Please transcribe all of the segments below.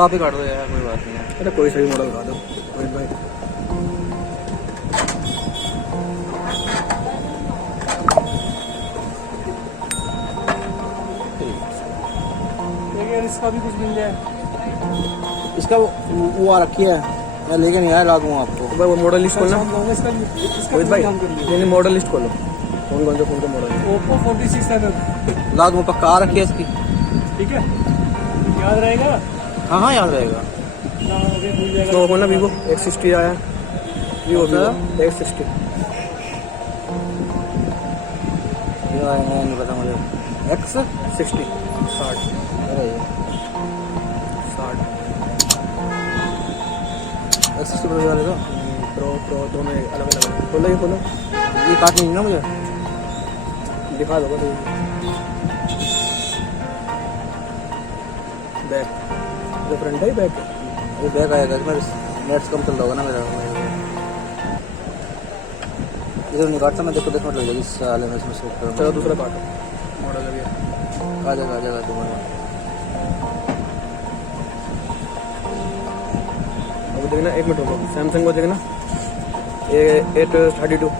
आप ही काट दो यार, कोई बात नहीं है। अरे कोई सही मॉडल दिखा दो भाई। यार इसका भी कुछ मिल जाए। इसका वो आ रखी है, मैं लेके नहीं आया, ला दूँगा आपको। तो भाई वो मॉडल लिस्ट खोलना रोहित भाई। नहीं मॉडल लिस्ट खोलो, कौन कौन से फ़ोन का मॉडल है। ओप्पो 46 है ला दूँगा पक्का, आ रखी है इसकी। ठीक है, याद रहेगा। हाँ हाँ याद रहेगा। तो बोलना वीवो X60 आया, वीवो X60 नहीं पता मुझे। X60 60 अरे X60 प्रो वाले तो प्रो दोनों अलग अलग। खोलो ये खोलो, ये काट नहीं ना मुझे दिखा दो। बैक जो फ्रंट है बैक, वो बैक आएगा। नेट्स कम चल रहा होगा ना मेरा, इधर नहीं काटता मैं। देखो 10 मिनट लग जाएगी इस साले में, इसमें शूट करूँ। चलो दूसरा काटो मॉडल अभी आ जाएगा तुम्हारा। अब देखना, 1 मिनट होगा। सैमसंग को देखना, ये 832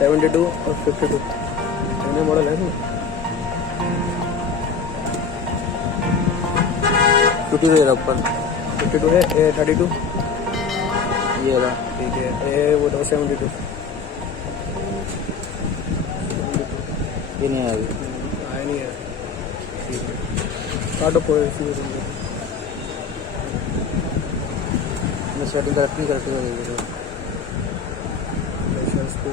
72 और 52 दोनों मॉडल है इसमें। 52 है ऊपर, 52 है। 32 ये रहा, ठीक है। वो तो 72 ये नहीं आया अभी, आया नहीं है। ठीक है काटो कोई मैं सेटिंग करती इसको।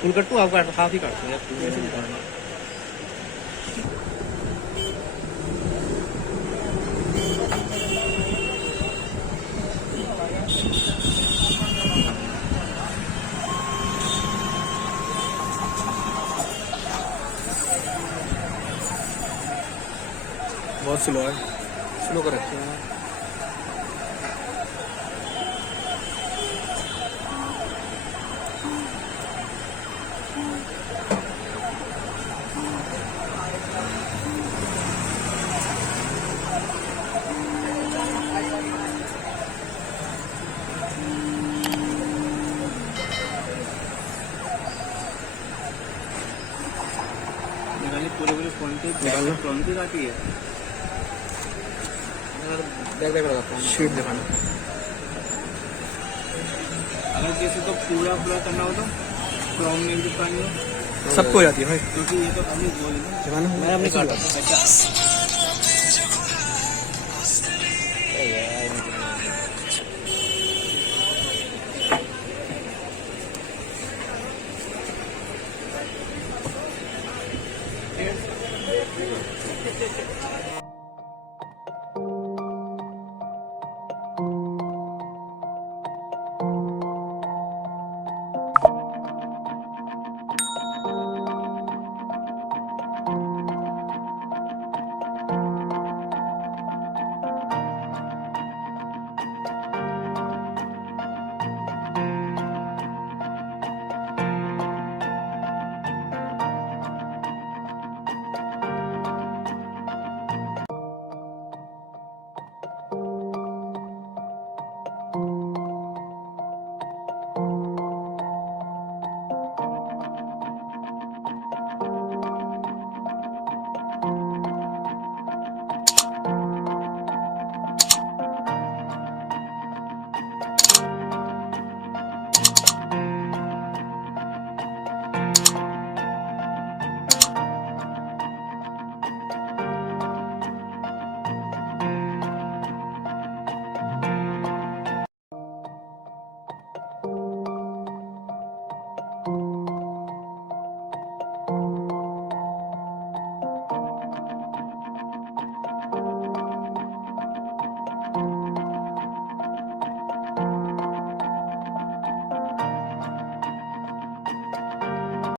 फुल कट तो आप काट हाफ ही काटते हैं, फुल ऐसे नहीं काटना। बहुत स्लो है, स्लो कर रखे हैं। पूरे फ्रंट पे आती है। बैक लगाता हूँ, शीट दिखाना। अगर किसी को पूरा करना हो तो क्रोम में भी करनी हो सबको हो जाती है भाई, क्योंकि ये तो खाली दिखाना। मैं अपनी काटा